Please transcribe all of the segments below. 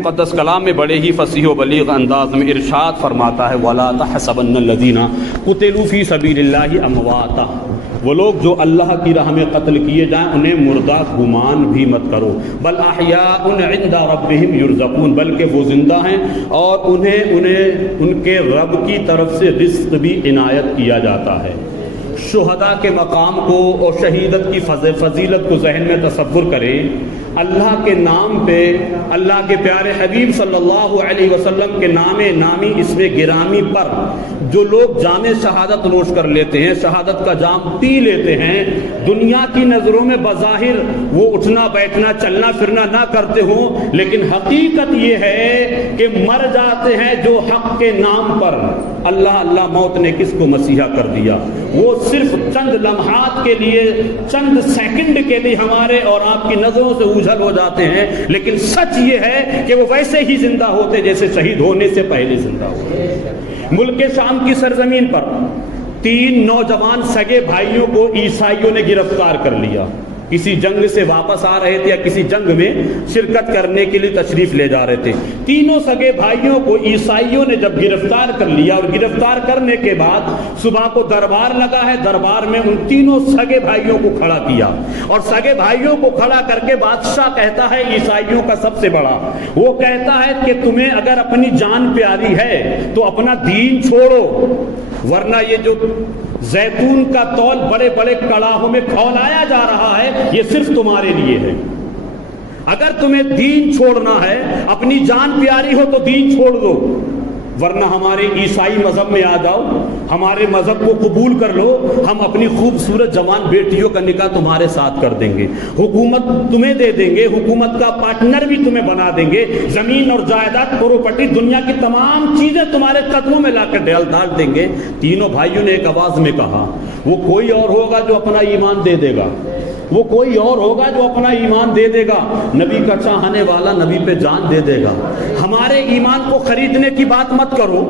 مقدس کلام میں بڑے ہی فصیح و بلیغ انداز میں ارشاد فرماتا ہے وَلَا تَحْسَبَنَّ الَّذِينَ قُتِلُوا فِي سَبِيلِ اللَّهِ أَمْوَاتًا، وہ لوگ جو اللہ کی راہ میں قتل کیے جائیں انہیں مردہ گمان بھی مت کرو، بل احیاء عند ربهم يرزقون، بلکہ وہ زندہ ہیں اور انہیں ان کے رب کی طرف سے رزق بھی عنایت کیا جاتا ہے۔ شہداء کے مقام کو اور شہیدت کی فضیلت کو ذہن میں تصور کریں۔ اللہ کے نام پہ، اللہ کے پیارے حبیب صلی اللہ علیہ وسلم کے نام نامی اس میں گرامی پر جو لوگ جام شہادت نوش کر لیتے ہیں، شہادت کا جام پی لیتے ہیں، دنیا کی نظروں میں بظاہر وہ اٹھنا بیٹھنا چلنا پھرنا نہ کرتے ہوں، لیکن حقیقت یہ ہے کہ مر جاتے ہیں جو حق کے نام پر۔ اللہ موت نے کس کو مسیحا کر دیا؟ وہ صرف چند لمحات کے لیے، چند سیکنڈ کے لیے ہمارے اور آپ کی نظروں سے اوجھل ہو جاتے ہیں، لیکن سچ یہ ہے کہ وہ ویسے ہی زندہ ہوتے جیسے شہید ہونے سے پہلے زندہ ہوتے۔ ملک شام کی سرزمین پر 3 نوجوان سگے بھائیوں کو عیسائیوں نے گرفتار کر لیا۔ کسی جنگ سے واپس آ رہے تھے یا کسی جنگ میں شرکت کرنے کے لیے تشریف لے جا رہے تھے۔ تینوں سگے بھائیوں کو عیسائیوں نے جب گرفتار کر لیا اور گرفتار کرنے کے بعد صبح کو دربار لگا ہے، دربار میں ان تینوں سگے بھائیوں کو کھڑا کیا اور سگے بھائیوں کو کھڑا کر کے بادشاہ کہتا ہے عیسائیوں کا سب سے بڑا، وہ کہتا ہے کہ تمہیں اگر اپنی جان پیاری ہے تو اپنا دین چھوڑو، ورنہ یہ جو زیتون کا تول بڑے بڑے کڑاہوں میں کھولایا جا رہا ہے یہ صرف تمہارے لیے ہے۔ اگر تمہیں دین چھوڑنا ہے، اپنی جان پیاری ہو تو دین چھوڑ دو، ورنہ ہمارے عیسائی مذہب میں آ جاؤ، ہمارے مذہب کو قبول کر لو، ہم اپنی خوبصورت جوان بیٹیوں کا نکاح تمہارے ساتھ کر دیں گے، حکومت تمہیں دے دیں گے، حکومت کا پارٹنر بھی تمہیں بنا دیں گے، زمین اور جائیداد پراپرٹی دنیا کی تمام چیزیں تمہارے قدموں میں لا کر ڈال دیں گے۔ تینوں بھائیوں نے ایک آواز میں کہا، وہ کوئی اور ہوگا جو اپنا ایمان دے دے گا، وہ کوئی اور ہوگا جو اپنا ایمان دے دے گا، نبی کا چاہنے والا نبی پہ جان دے دے گا۔ ہمارے ایمان کو خریدنے کی بات مت کرو،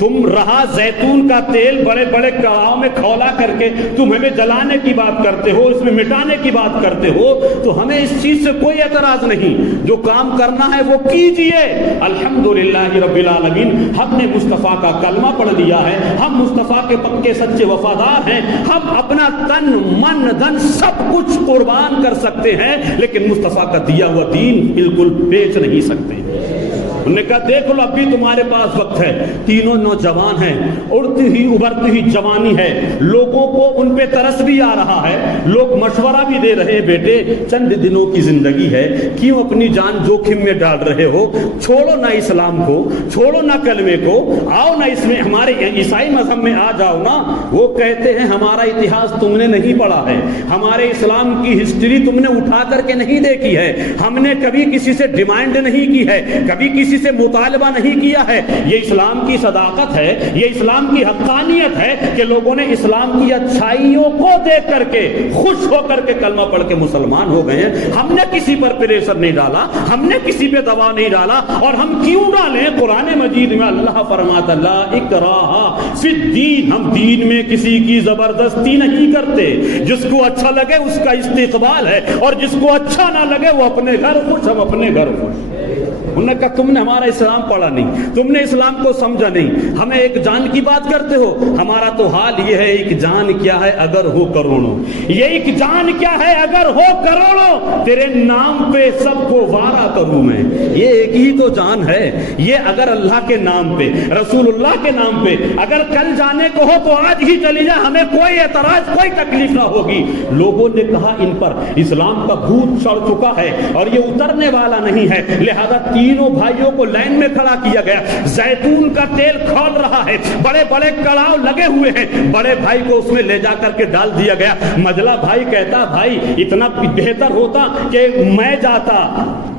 تم رہا زیتون کا تیل بڑے بڑے کڑاہوں میں کھولا کر کے تم ہمیں جلانے کی بات کرتے ہو، اس میں مٹانے کی بات کرتے ہو، تو ہمیں اس چیز سے کوئی اعتراض نہیں، جو کام کرنا ہے وہ کیجئے۔ الحمدللہ رب العالمین، ہم نے مصطفیٰ کا کلمہ پڑھ لیا ہے، ہم مصطفیٰ کے پکے سچے وفادار ہیں، ہم اپنا تن من دھن سب کچھ قربان کر سکتے ہیں، لیکن مصطفیٰ کا دیا ہوا دین بالکل بیچ نہیں سکتے۔ انہوں نے کہا دیکھ لو اب بھی تمہارے پاس وقت ہے۔ تینوں نوجوان ہیں، اڑتی ہوئی ابھرتی ہوئی جوانی ہے، لوگوں کو ان پہ ترس بھی آ رہا ہے، لوگ مشورہ بھی دے رہے ہیں، بیٹے چند دنوں کی زندگی ہے، کیوں اپنی جان جوخم میں ڈال رہے ہو؟ چھوڑو نہ اسلام کو، چھوڑو نہ کلمے کو، آؤ نہ اس میں ہمارے عیسائی مذہب میں آ جاؤ نا۔ وہ کہتے ہیں ہمارا اتہاس تم نے نہیں پڑھا ہے، ہمارے اسلام کی ہسٹری تم نے اٹھا کر کے نہیں دیکھی ہے، ہم نے کبھی کسی سے ڈیمانڈ نہیں کی ہے، کبھی کسی سے مطالبہ نہیں کیا ہے۔ یہ اسلام کی صداقت ہے، یہ اسلام کی حقانیت ہے کہ لوگوں نے اسلام کی اچھائیوں کو دیکھ کر کے خوش ہو کر کے کلمہ پڑھ کے مسلمان ہو گئے ہیں۔ ہم نے کسی پر پریشر نہیں ڈالا، ہم نے کسی پہ دباؤ نہیں ڈالا، اور ہم کیوں ڈالیں؟ قرآن مجید میں اللہ فرماتا لا اکراہ فی الدین، ہم دین میں کسی کی زبردستی نہیں کرتے، جس کو اچھا لگے اس کا استقبال ہے، اور جس کو اچھا نہ لگے وہ اپنے گھر خوش، ہم اپنے گھر خوش۔ انہوں نے کہا تم نے ہمارا اسلام پڑھا نہیں، تم نے اسلام کو سمجھا نہیں، ہمیں ایک جان کی بات کرتے ہو۔ ہمارا تو حال یہ ہے، ایک جان کیا ہے اگر ہو کروڑوں، یہ ایک جان کیا ہے اگر ہو کروڑوں، تیرے نام پہ سب کو وارا کروں میں، یہ ایک ہی تو جان ہے۔ یہ اگر اللہ کے نام پہ، رسول اللہ کے نام پہ اگر کل جانے کو ہو تو آج ہی چلی جائے، ہمیں کوئی اعتراض کوئی تکلیف نہ ہوگی۔ لوگوں نے کہا ان پر اسلام کا بھوت چڑھ چکا ہے اور یہ اترنے والا نہیں ہے، لہذا تینوں بھائیوں کو لائن میں کھڑا کیا گیا، زیتون کا تیل کھول رہا ہے، بڑے بڑے کڑاؤ لگے ہوئے ہیں، بڑے بھائی کو اس میں لے جا کر کے ڈال دیا گیا۔ مجلا بھائی کہتا بھائی اتنا بہتر ہوتا کہ میں جاتا۔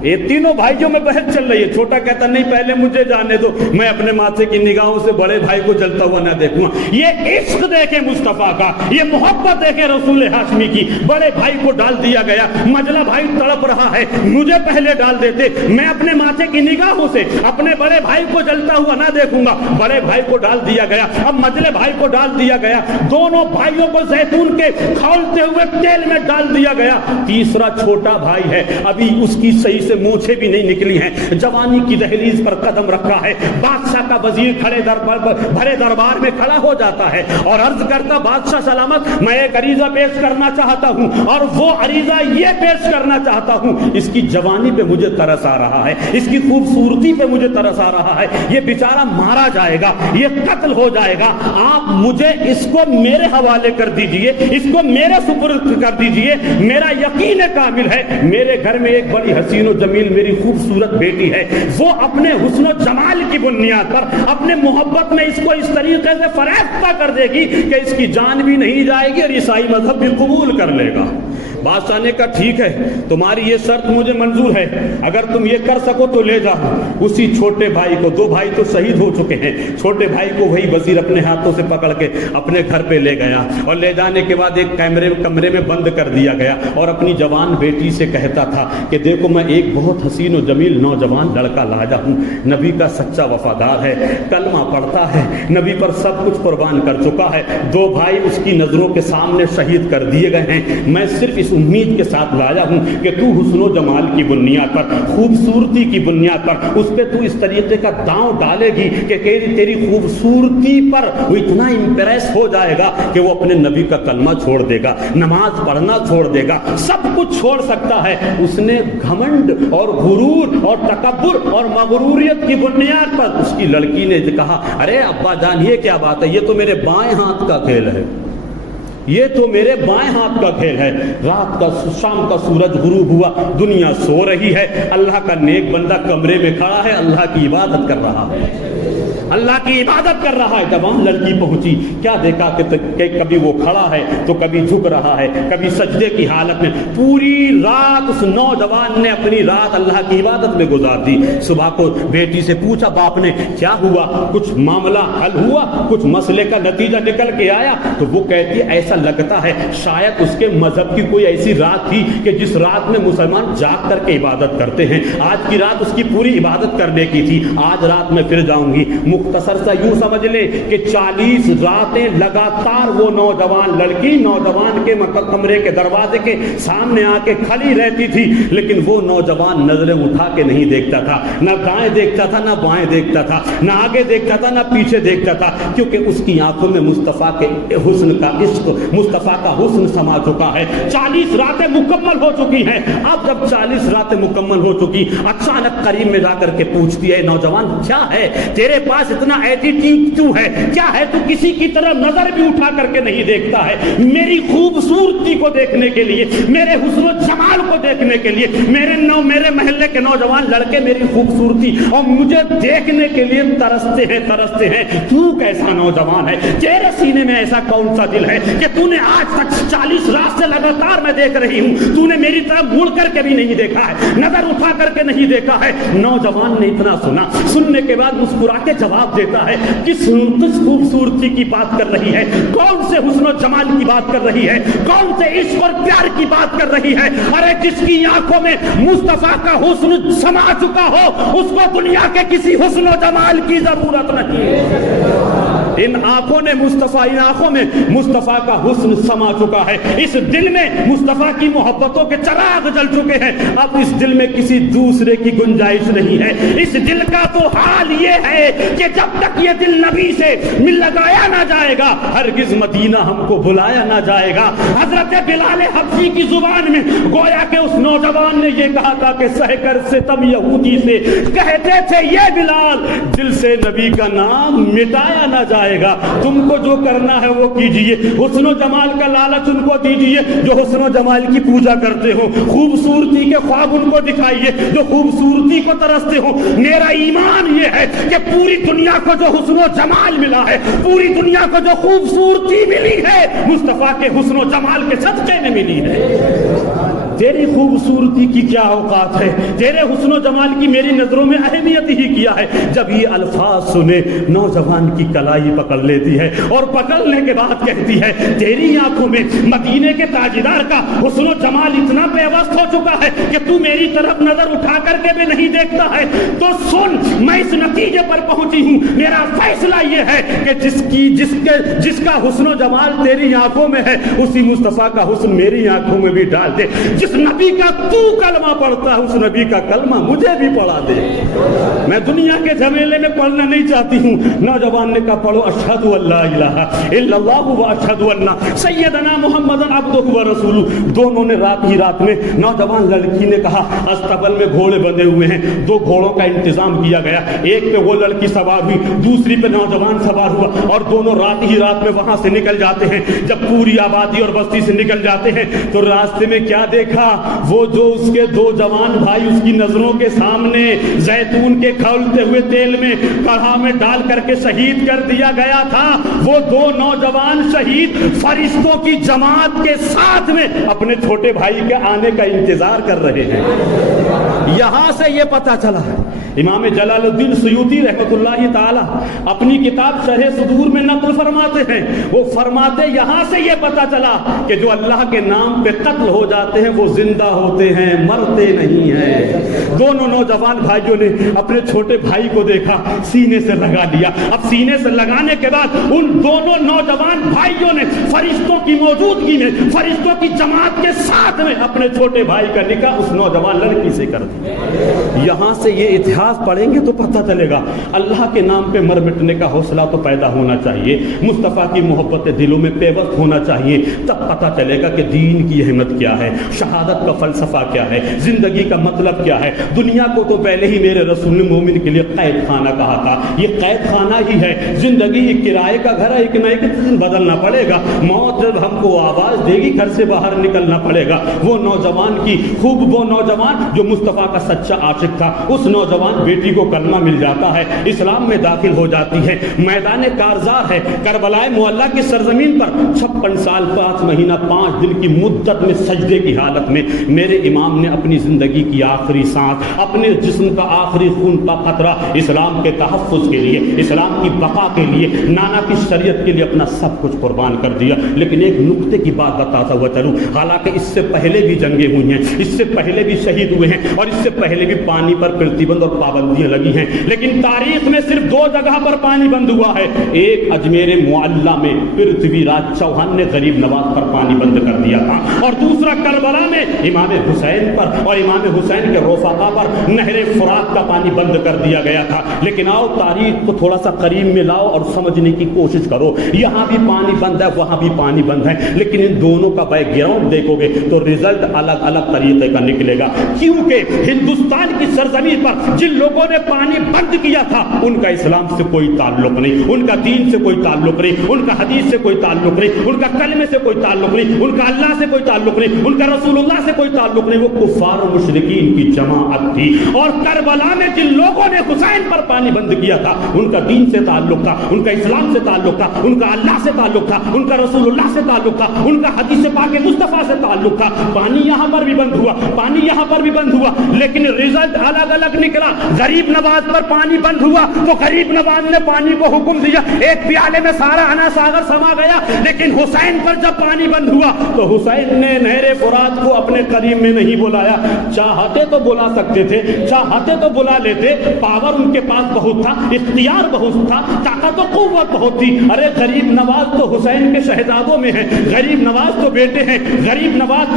یہ تینوں بھائیوں میں بحث چل رہی ہے، چھوٹا کہتا نہیں پہلے مجھے جانے دو، میں اپنے ماتھے کی نگاہوں سے بڑے بھائی کو جلتا ہوا نہ دیکھوں۔ یہ عشق دیکھے مصطفیٰ کا، یہ محبت دیکھے رسول ہاشمی کی، بڑے بھائی کو ڈال دیا گیا۔ مجلا بھائی تڑپ رہا ہے، مجھے پہلے ڈال دیتے، میں اپنے چاچے کی نگاہوں سے اپنے بڑے بھائی کو جلتا ہوا نہ دیکھوں گا، بڑے بھائی کو ڈال دیا گیا، اب مجلے بھائی کو ڈال دیا گیا، دونوں بھائیوں کو زیتون کے کھولتے ہوئے تیل میں ڈال دیا گیا، تیسرا چھوٹا بھائی ہے، ابھی اس کی صحیح سے مونچھیں بھی نہیں نکلی ہیں، جوانی کی دہلیز پر قدم رکھا ہے، بادشاہ کا وزیر بھرے دربار میں کھڑا ہو جاتا ہے اور عرض کرتا بادشاہ سلامت، میں ایک عریضہ پیش کرنا چاہتا ہوں، اور وہ عریضہ یہ پیش کرنا چاہتا ہوں، اس کی جوانی پہ مجھے ترس آ رہا ہے، اس کی خوبصورتی پہ مجھے ترس آ رہا ہے، یہ بیچارہ مارا جائے گا، یہ قتل ہو جائے گا، آپ مجھے اس کو میرے حوالے کر دیجئے، اس کو میرے سپرد کر دیجئے، میرا یقین کامل ہے میرے گھر میں ایک بڑی حسین و جمیل میری خوبصورت بیٹی ہے، وہ اپنے حسن و جمال کی بنیاد پر اپنے محبت میں اس کو اس طریقے سے فریفتہ کر دے گی کہ اس کی جان بھی نہیں جائے گی اور عیسائی مذہب بھی قبول کر لے گا۔ بادشاہ نے کہا ٹھیک ہے، تمہاری یہ شرط مجھے منظور ہے، اگر تم یہ کر سکو تو لے جاؤ۔ اسی چھوٹے بھائی کو، دو بھائی تو شہید ہو چکے ہیں، چھوٹے بھائی کو وہی وزیر اپنے ہاتھوں سے پکڑ کے اپنے گھر پہ لے گیا، اور لے جانے کے بعد ایک کمرے میں بند کر دیا گیا، اور اپنی جوان بیٹی سے کہتا تھا کہ دیکھو میں ایک بہت حسین و جمیل نوجوان لڑکا لایا ہوں، نبی کا سچا وفادار ہے، کلمہ پڑھتا ہے، نبی پر سب کچھ قربان کر چکا ہے، دو بھائی اس کی نظروں کے سامنے شہید کر دیے گئے ہیں، میں صرف اس امید کے ساتھ لایا ہوں کہ تو حسن و جمال کی بنیاد پر، خوبصورتی کی بنیاد پر اس پہ تو اس طریقے کا داؤں ڈالے گی کہ تیری خوبصورتی پر وہ اتنا امپریس ہو جائے گا کہ وہ اپنے نبی کا کلمہ چھوڑ دے گا، نماز پڑھنا چھوڑ دے گا، سب کچھ چھوڑ سکتا ہے۔ اس نے گھمنڈ اور غرور اور تکبر اور مغروریت کی بنیاد پر اس کی لڑکی نے کہا ارے ابا جان یہ کیا بات ہے، یہ تو میرے بائیں ہاتھ کا کھیل ہے، یہ تو میرے بائیں ہاتھ کا کھیل ہے۔ رات کا شام کا سورج غروب ہوا، دنیا سو رہی ہے، اللہ کا نیک بندہ کمرے میں کھڑا ہے، اللہ کی عبادت کر رہا ہے، اللہ کی عبادت کر رہا ہے۔ جب ہم لڑکی پہنچی کیا دیکھا کہ کبھی وہ کھڑا ہے تو کبھی جھک رہا ہے، کبھی سجدے کی حالت میں، پوری رات اس نوجوان نے اپنی رات اللہ کی عبادت میں گزار دی۔ صبح کو بیٹی سے پوچھا باپ نے کیا ہوا، کچھ معاملہ حل ہوا، کچھ مسئلے کا نتیجہ نکل کے آیا؟ تو وہ کہتی ہے ایسا لگتا ہے شاید اس کے مذہب کی کوئی ایسی رات تھی کہ جس رات میں مسلمان جاگ کر کے عبادت کرتے ہیں، آج کی رات اس کی پوری عبادت کرنے کی تھی، آج رات میں پھر جاؤں گی۔ مختصر سا یوں سمجھ لیں کہ 40 راتیں لگاتار وہ لڑکی نوجوان کے کمرے کے دروازے کے سامنے آ کے کھڑی رہتی تھی، لیکن وہ نوجوان نظریں اٹھا کے نہیں دیکھتا تھا، نہ دائیں دیکھتا تھا نہ بائیں دیکھتا تھا، نہ آگے دیکھتا تھا نہ پیچھے دیکھتا تھا، کیونکہ اس کی آنکھوں میں مصطفیٰ کے حسن کا عشق، مصطفیٰ کا حسن سما چکا ہے۔ 40 راتیں مکمل ہو چکی ہیں، اب جب 40 راتیں مکمل ہو چکی، اچانک قریب میں جا کر کے پوچھتی ہے نوجوان کیا ہے تیرے پاس اتنا ایٹیٹیوڈ کیوں ہے، کیا ہے تو کسی کی طرف نظر بھی اٹھا کر کے نہیں دیکھتا ہے؟ میری خوبصورتی کو دیکھنے کے لیے، میرے حسن و جمال کو دیکھنے کے لیے، میرے محلے کے نوجوان لڑکے میری خوبصورتی اور مجھے دیکھنے کے لیے ترستے ہیں، تو کیسا نوجوان ہے، تیرے سینے میں ایسا کون سا دل ہے کہ تو نے آج تک 40 رات سے لگاتار میں دیکھ رہی ہوں، تو نے میری طرف مڑ کر کے بھی نہیں دیکھا ہے، نظر اٹھا کر کے نہیں دیکھا ہے۔ نوجوان نے اتنا سنا، سننے کے بعد مسکرا کے جواب دیتا ہے کس خوبصورتی کی بات کر رہی ہے، کون سے حسن و جمال کی بات کر رہی ہے، کون سے عشق اور پیار کی بات کر رہی ہے؟ ارے جس کی آنکھوں میں مصطفیٰ کا حسن سما چکا ہو اس کو دنیا کے کسی حسن و جمال کی ضرورت نہیں۔ ان آنکھوں میں مصطفیٰ کا حسن سما چکا ہے، اس دل میں مصطفیٰ کی محبتوں کے چراغ جل چکے ہیں، اب اس دل میں کسی دوسرے کی گنجائش نہیں ہے۔ اس دل کا تو حال یہ ہے کہ جب تک یہ دل نبی سے مل لگایا نہ جائے گا ہرگز مدینہ ہم کو بلایا نہ جائے گا۔ حضرت بلال حبشی کی زبان میں گویا کہ اس نوجوان نے یہ کہا تھا کہ سہ کر ستم یہودی سے کہتے تھے یہ بلال دل سے نبی کا نام مٹایا نہ جائے گا، تم کو جو کرنا ہے وہ کیجئے، حسن و جمال کا لالچ ان کو دیجئے جو حسن و جمال کی پوجا کرتے ہو، خوبصورتی کے خواب ان کو دکھائیے جو خوبصورتی کو ترستے ہو۔ میرا ایمان یہ ہے کہ پوری دنیا کو جو حسن و جمال ملا ہے، پوری دنیا کو جو خوبصورتی ملی ہے، مصطفیٰ کے حسن و جمال کے صدقے میں ملی ہے۔ تیری خوبصورتی کی کیا اوقات ہے، تیرے حسن و جمال کی میری نظروں میں اہمیت ہی کیا ہے۔ جب یہ الفاظ سنے نوجوان کی کلائی پکڑ لیتی ہے اور پکڑنے کے بعد کہتی ہے تیری آنکھوں میں مدینے کے تاجدار کا حسن و جمال اتنا پیوست ہو چکا ہے کہ تو میری طرف نظر اٹھا کر کے بھی نہیں دیکھتا ہے۔ تو سن، میں اس نتیجے پر پہنچی ہوں، میرا فیصلہ یہ ہے کہ جس کا حسن و جمال تیری آنکھوں میں ہے اسی مصطفیٰ کا حسن میری آنکھوں میں بھی ڈال دے۔ جس نبی کا تو کلمہ پڑھتا ہے اس نبی کا کلمہ مجھے بھی پڑھا دے۔ میں دنیا کے جھمیلے میں پڑھنا نہیں چاہتی ہوں۔ نوجوان نے کہا پڑھو اشہد ان لا الہ الا اللہ و اشہد ان سیدنا محمد عبدہ و رسولہ۔ دونوں نے رات میں نوجوان لڑکی نے کہا استقبل میں گھوڑے بندھے ہوئے ہیں، 2 گھوڑوں کا انتظام کیا گیا، ایک پہ وہ لڑکی سوار ہوئی، دوسری پہ نوجوان سوار ہوا، اور دونوں رات میں وہاں سے نکل جاتے ہیں۔ جب پوری آبادی اور بستی سے نکل جاتے ہیں تو راستے میں کیا دیکھا؟ وہ جو اس کے 2 جوان بھائی اس کی نظروں کے سامنے زیتون کے کھولتے ہوئے تیل میں کڑھا میں ڈال کر کے شہید کر دیا گیا تھا، وہ 2 نوجوان شہید فرشتوں کی جماعت کے ساتھ میں اپنے چھوٹے بھائی کے آنے کا انتظار کر رہے ہیں۔ یہاں سے یہ پتہ چلا، امام جلال الدین سیوطی رحمۃ اللہ تعالی اپنی کتاب شرح صدور میں نقل فرماتے ہیں، وہ فرماتے یہاں سے یہ پتہ چلا کہ جو اللہ کے نام پہ قتل ہو جاتے ہیں وہ زندہ ہوتے ہیں، مرتے نہیں ہیں۔ دونوں نوجوان بھائیوں نے اپنے چھوٹے بھائی کو دیکھا، سینے سے لگا لیا۔ اب سینے سے لگانے کے بعد ان دونوں نوجوان بھائیوں نے فرشتوں کی موجودگی میں، فرشتوں کی جماعت کے ساتھ میں اپنے چھوٹے بھائی کا نکاح اس نوجوان لڑکی سے کر دیا۔ یہاں سے یہ اتہاس پڑھیں گے تو پتہ چلے گا اللہ کے نام پہ مر مٹنے کا حوصلہ تو پیدا ہونا چاہیے، مصطفیٰ کی محبت دلوں میں پیوست ہونا چاہیے، تب پتہ چلے گا کہ دین کی اہمیت کیا ہے، شہادت کا فلسفہ کیا ہے، زندگی کا مطلب کیا ہے۔ دنیا کو تو پہلے ہی میرے رسول مومن کے لیے قید خانہ کہا تھا، یہ قید خانہ ہی ہے، زندگی ایک کرائے کا گھر ہے، ایک نہ ایک دن بدلنا پڑے گا، موت جب ہم کو آواز دے گی گھر سے باہر نکلنا پڑے گا۔ وہ نوجوان جو مصطفیٰ کا سچا عاشق تھا، اس نوجوان بیٹی کو کلمہ مل جاتا ہے، اسلام میں داخل ہو جاتی ہے، میدان کارزار ہے، کربلائے معلیٰ کی سرزمین پر 56 سال 5 مہینہ 5 دن کی مدت میں سجدے کی حالت میں میرے امام نے اپنی زندگی کی آخری سانس، اپنے جسم کا آخری خون کا قطرہ اسلام کے تحفظ کے لیے، اسلام کی بقا کے لیے، نانا کی شریعت کے لیے اپنا سب کچھ قربان کر دیا۔ لیکن ایک نقطے کی بات بتاتا ہوا چلوں، حالانکہ اس سے پہلے بھی جنگیں ہوئی ہیں، اس سے پہلے بھی شہید ہوئے ہیں، اور اس سے پہلے بھی پانی پر پرتبند اور پابندیاں لگی ہیں، لیکن تاریخ میں صرف 2 جگہ پر پانی بند ہوا ہے۔ ایک اجمیر معلیٰ میں پرتھوی راج چوہان نے غریب نواز پر پانی بند کر دیا تھا، اور دوسرا کربلا میں امام حسین پر اور امام حسین کے رفقا پر نہر فرات کا پانی بند کر دیا گیا تھا۔ لیکن آؤ تاریخ کو تھوڑا سا قریب میں لاؤ اور سمجھنے کی کوشش کرو، یہاں بھی پانی بند ہے، وہاں بھی پانی بند ہے، لیکن ان دونوں کا بیک گراؤنڈ دیکھو گے تو رزلٹ الگ الگ طریقے کا نکلے گا، کیونکہ ہندوستان کی سرزمین پر جن لوگوں نے پانی بند کیا تھا ان کا اسلام سے کوئی تعلق نہیں، ان کا دین سے کوئی تعلق نہیں، ان کا حدیث سے کوئی تعلق نہیں، ان کا کلمے سے کوئی تعلق نہیں، ان کا اللہ سے کوئی تعلق نہیں، ان کا رسول اللہ سے کوئی تعلق نہیں، وہ کفار و مشرکین کی جماعت تھی۔ اور کربلا میں جن لوگوں نے حسین پر پانی بند کیا تھا ان کا دین سے تعلق تھا، ان کا اسلام سے تعلق تھا، ان کا اللہ سے تعلق تھا، ان کا رسول اللہ سے تعلق تھا، ان کا حدیث پاک مصطفیٰ سے تعلق تھا۔ پانی یہاں پر بھی بند ہوا، پانی یہاں پر بھی بند ہوا، لیکن رزلٹ الگ الگ نکلا۔ غریب نواز پر پانی بند ہوا تو غریب نواز نے پانی کو حکم دیا، ایک پیالے میں سارا انا ساگر سما گیا، لیکن حسین پر جب پانی بند ہوا تو حسین نے نہر فرات کو اپنے قریب میں نہیں بلایا۔ چاہتے تو بلا سکتے تھے، چاہتے تو بلا لیتے، پاور ان کے پاس بہت تھا، اختیار بہت تھا، طاقت و قوت بہت تھی۔ ارے غریب نواز تو حسین کے شہزادوں میں ہیں، غریب نواز تو بیٹے ہیں، غریب نواز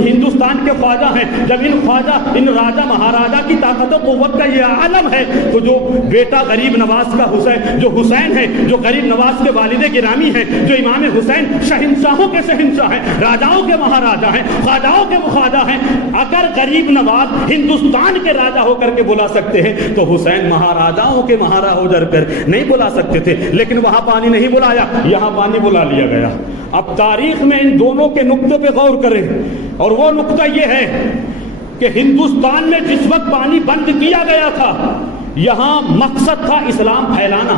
ہندوستان کے خواجہ ہیں۔ جب ان خواجہ ان راجہ مہاراجہ کی طاقت و قوت کا یہ عالم ہے تو جو بیٹا غریب نواز کا حسین، جو حسین ہے، جو غریب نواز کے والد گرامی ہیں، جو امام حسین شہنشاہوں کے شہنشاہ ہیں، راجاؤں کے مہاراجہ ہیں، خواجاؤں کے خواجہ ہیں، اگر غریب نواز ہندوستان کے راجہ ہو کر کے بلا سکتے ہیں تو حسین مہاراجاؤں کے مہارا ہو کر نہیں بلا سکتے تھے۔ لیکن وہاں پانی نہیں بلایا، یہاں پانی بلا لیا گیا۔ اب تاریخ میں ان دونوں کے نقطے پہ غور کریں، اور وہ نقطہ یہ ہے کہ ہندوستان میں جس وقت پانی بند کیا گیا تھا یہاں مقصد تھا اسلام پھیلانا۔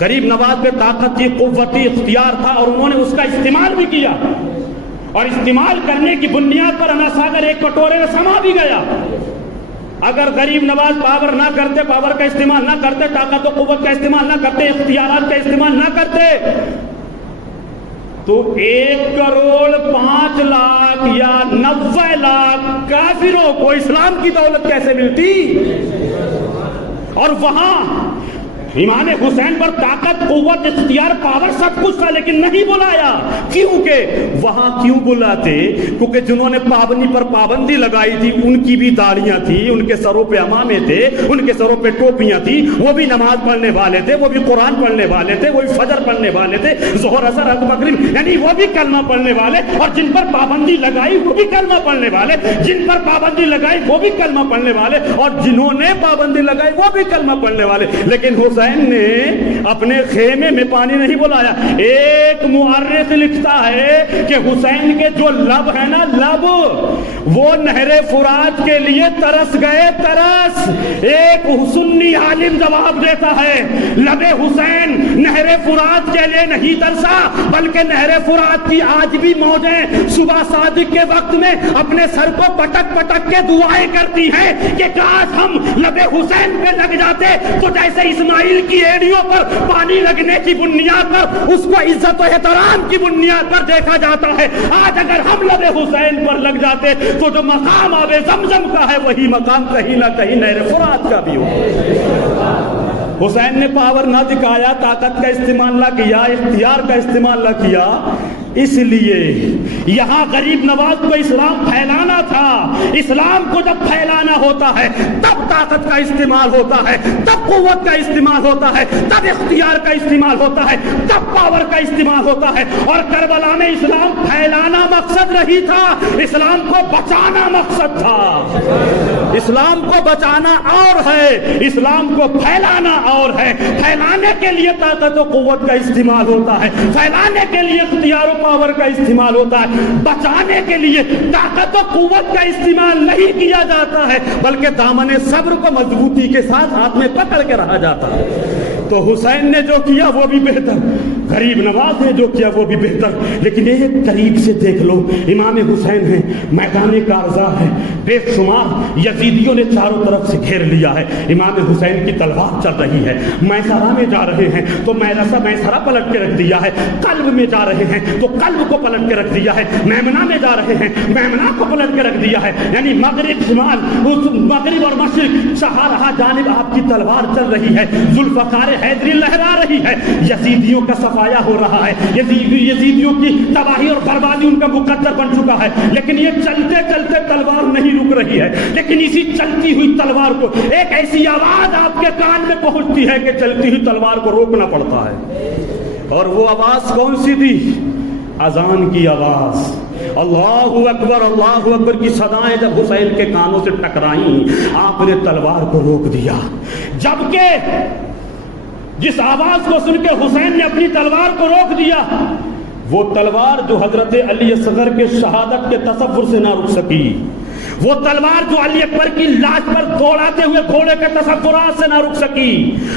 غریب نواز پہ طاقت تھی، قوت تھی، اختیار تھا، اور انہوں نے اس کا استعمال بھی کیا۔ اور استعمال کرنے کی بنیاد پر ہمیں اگر ایک کٹورے میں سما بھی گیا، اگر غریب نواز پاور نہ کرتے، پاور کا استعمال نہ کرتے، طاقت و قوت کا استعمال نہ کرتے، اختیارات کا استعمال نہ کرتے، تو 1,05,00,000 یا 90 لاکھ کافروں کو اسلام کی دولت کیسے ملتی؟ اور وہاں امام حسین پر طاقت، قوت، اختیار، پاور سب کچھ تھا، لیکن نہیں بلایا۔ کیونکہ وہاں کیوں بلاتے؟ کیونکہ جنہوں نے پابندی پر پابندی لگائی تھی ان کی بھی داڑیاں تھی، ان کے سروں پہ عمامے تھے، ان کے سروں پہ ٹوپیاں تھی، وہ بھی نماز پڑھنے والے تھے، وہ بھی قرآن پڑھنے والے تھے، وہ بھی فجر پڑھنے والے تھے، ظہر، عصر، مغرب، یعنی وہ بھی کلمہ پڑھنے والے، اور جن پر پابندی لگائی وہ بھی کلمہ پڑھنے والے، جن پر پابندی لگائی وہ بھی کلمہ پڑھنے والے، اور جنہوں نے پابندی لگائی وہ بھی کلمہ پڑھنے والے۔ لیکن حسین نے اپنے خیمے میں پانی نہیں بلایا۔ ایک مورخ لکھتا ہے کہ حسین کے جو لب ہے نا، لب، وہ نہر فرات کے لیے ترس گئے، ترس۔ ایک سنی عالم جواب دیتا ہے، لب حسین نہر فرات کے لیے نہیں ترسا، بلکہ نہر فرات کی آج بھی موجیں صبح صادق کے وقت میں اپنے سر کو پٹک پٹک کے دعائیں کرتی ہیں کہ کاش ہم لب حسین پہ لگ جاتے، تو جیسے اسماعیل کی ایڑیوں پر پانی لگنے کی بنیاد پر اس کو عزت و احترام کی بنیاد پر دیکھا جاتا ہے، آج اگر ہم لب حسین پر لگ جاتے تو جو مقام آب زمزم کا ہے وہی مقام کہیں نہ کہیں نہر فرات کا بھی ہو۔ حسین نے پاور نہ دکھایا، طاقت کا استعمال نہ کیا، اختیار کا استعمال نہ کیا، اس لیے یہاں غریب نواز کو اسلام پھیلانا تھا۔ اسلام کو جب پھیلانا ہوتا ہے تب طاقت کا استعمال ہوتا ہے، تب قوت کا استعمال ہوتا ہے، تب اختیار کا استعمال ہوتا ہے، تب پاور کا استعمال ہوتا ہے۔ اور کربلا میں اسلام پھیلانا مقصد نہیں تھا، اسلام کو بچانا مقصد تھا۔ اسلام کو بچانا اور ہے، اسلام کو پھیلانا اور ہے۔ پھیلانے کے لیے طاقت و قوت کا استعمال ہوتا ہے، پھیلانے کے لیے اختیار و پاور کا استعمال ہوتا ہے، بچانے کے لیے طاقت و قوت کا استعمال نہیں کیا جاتا ہے، بلکہ دامن صبر کو مضبوطی کے ساتھ ہاتھ میں پکڑ کے رہا جاتا ہے۔ تو حسین نے جو کیا وہ بھی بہتر، غریب نواز نے جو کیا وہ بھی بہتر، لیکن ایک قریب سے دیکھ لو، امام حسین ہیں، میدان کارزار ہے، بے شمار یزیدیوں نے چاروں طرف سے گھیر لیا ہے، امام حسین کی تلوار چل رہی ہے، میسرہ میں جا رہے ہیں تو میسرہ پلٹ کے رکھ دیا ہے، قلب میں جا رہے ہیں تو قلب کو پلٹ کے رکھ دیا ہے، میمنہ میں جا رہے ہیں میمنہ کو پلٹ کے رکھ دیا ہے، یعنی مغرب شمال، مغرب اور مشرق چہارہا جانب آپ کی تلوار چل رہی ہے، ذوالفقار حیدری لہرا رہی ہے، یزیدیوں کا صفایا ہو رہا ہے، یزیدیوں کی تباہی اور بربادی ان کا مقدر بن چکا ہے، لیکن یہ چلتے چلتے تلوار نہیں رک رہی ہے، لیکن اسی چلتی ہوئی تلوار کو ایک ایسی آواز آپ کے کان میں پہنچتی ہے کہ چلتی ہوئی تلوار کو روکنا پڑتا ہے۔ اور وہ آواز کون سی تھی؟ اذان کی آواز، اللہ اکبر کی صدائیں جب حسین کے کانوں سے ٹکرائیں، آپ نے تلوار کو روک دیا، جبکہ جس آواز کو سن کے حسین نے اپنی تلوار کو روک دیا، وہ تلوار جو حضرت علی اصغر کے شہادت کے تصور سے نہ رک سکی، وہ تلوار جو علی اکبر کی لاش پر دوڑاتے ہوئے گھوڑے کے تصورات سے نہ رک سکی،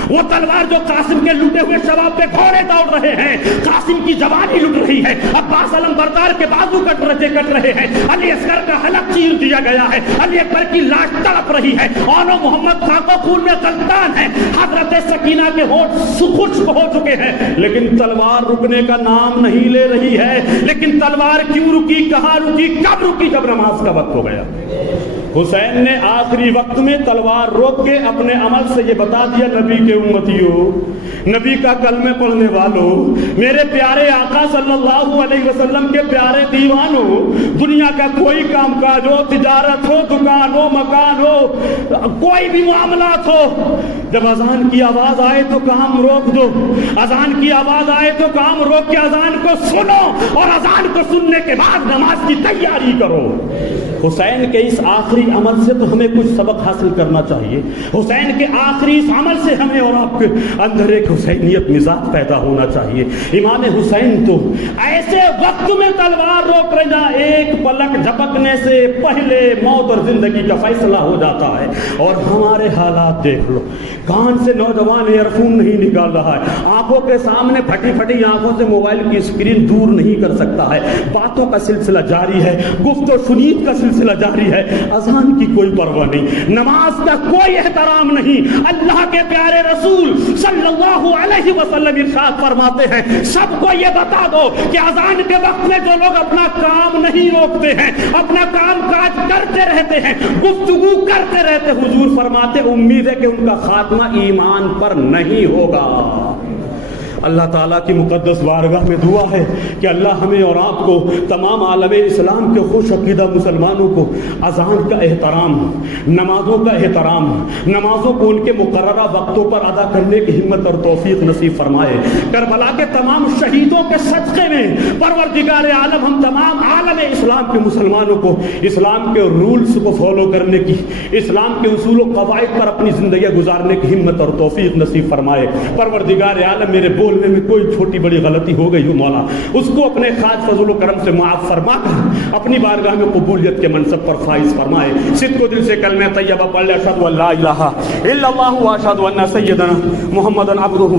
وہ تلوار جو قاسم کے لٹے ہوئے شباب پہ گھوڑے دوڑ رہے ہیں، قاسم کی جوانی لٹ رہی ہے، عباس علم بردار کے بازو کٹ رہے ہیں، علی اصغر کا حلق چیر دیا گیا ہے، علی اکبر کی لاش تڑپ رہی ہے، اور محمد خاکو خون میں غلطان ہے، حضرت سکینہ کے ہونٹ خشک ہو چکے ہیں، لیکن تلوار رکنے کا نام نہیں لے رہی ہے۔ لیکن تلوار کیوں رکی، کہاں رکی، کب رکی؟ جب نماز کا وقت ہو گیا۔ حسین نے آخری وقت میں تلوار روک کے اپنے عمل سے یہ بتا دیا، نبی کے امتیوں، نبی کا کلمہ پڑھنے والوں، میرے پیارے آقا صلی اللہ علیہ وسلم کے پیارے دیوانوں، دنیا کا کوئی کام کاج ہو، تجارت ہو، دکان ہو، مکان ہو، کوئی بھی معاملات ہو، جب اذان کی آواز آئے تو کام روک دو، اذان کی آواز آئے تو کام روک کے اذان کو سنو، اور اذان کو سننے کے بعد نماز کی تیاری کرو۔ حسین کے اس آخری آخری عمل سے تو ہمیں کچھ سبق حاصل کرنا چاہیے. حسین کے آخری اس عمل سے ہمیں اور آپ کے اندر ایک حسینیت مزاج پیدا ہونا چاہیے. امام حسین تو ایسے وقت میں تلوار روک رہا، ایک پلک جھپکنے سے پہلے موت اور زندگی کا فیصلہ ہو جاتا ہے. اور ہمارے حالات دیکھ لو، کان سے نوجوان ایئر فون نہیں نکال رہا ہے، آنکھوں کے سامنے پھٹی پھٹی آنکھوں سے موبائل کی اسکرین دور نہیں کر سکتا ہے، باتوں کا سلسلہ جاری ہے، گفت و شنید کا سلسلہ جاری ہے، اذان کی کوئی پرواہ نہیں، نماز کا کوئی احترام نہیں. اللہ کے پیارے رسول صلی اللہ علیہ وسلم ارشاد فرماتے ہیں سب کو یہ بتا دو کہ اذان کے وقت میں جو لوگ اپنا کام نہیں روکتے ہیں، اپنا کام کاج کرتے رہتے ہیں، گفتگو کرتے رہتے، حضور فرماتے امید ہے کہ ان کا خاتمہ ایمان پر نہیں ہوگا. اللہ تعالیٰ کی مقدس بارگاہ میں دعا ہے کہ اللہ ہمیں اور آپ کو، تمام عالم اسلام کے خوش عقیدہ مسلمانوں کو اذان کا احترام، نمازوں کا احترام، نمازوں کو ان کے مقررہ وقتوں پر ادا کرنے کی ہمت اور توفیق نصیب فرمائے. کربلا کے تمام شہیدوں کے صدقے میں پروردگار عالم ہم تمام عالم اسلام کے مسلمانوں کو اسلام کے رولز کو فالو کرنے کی، اسلام کے اصول و قواعد پر اپنی زندگی گزارنے کی ہمت اور توفیق نصیب فرمائے. پروردگار عالم میرے بولنے میں کوئی چھوٹی بڑی غلطی ہو گئی ہو مولا، اس کو اپنے خاص فضل و کرم سے معاف فرما کر اپنی بارگاہ میں قبولیت کے منصب پر فائز فرمائے. صدق و دل سے کلمہ طیبہ پڑھ لے، اشہد ان لا الہ الا اللہ و اشہد ان سیدنا محمد عبدہ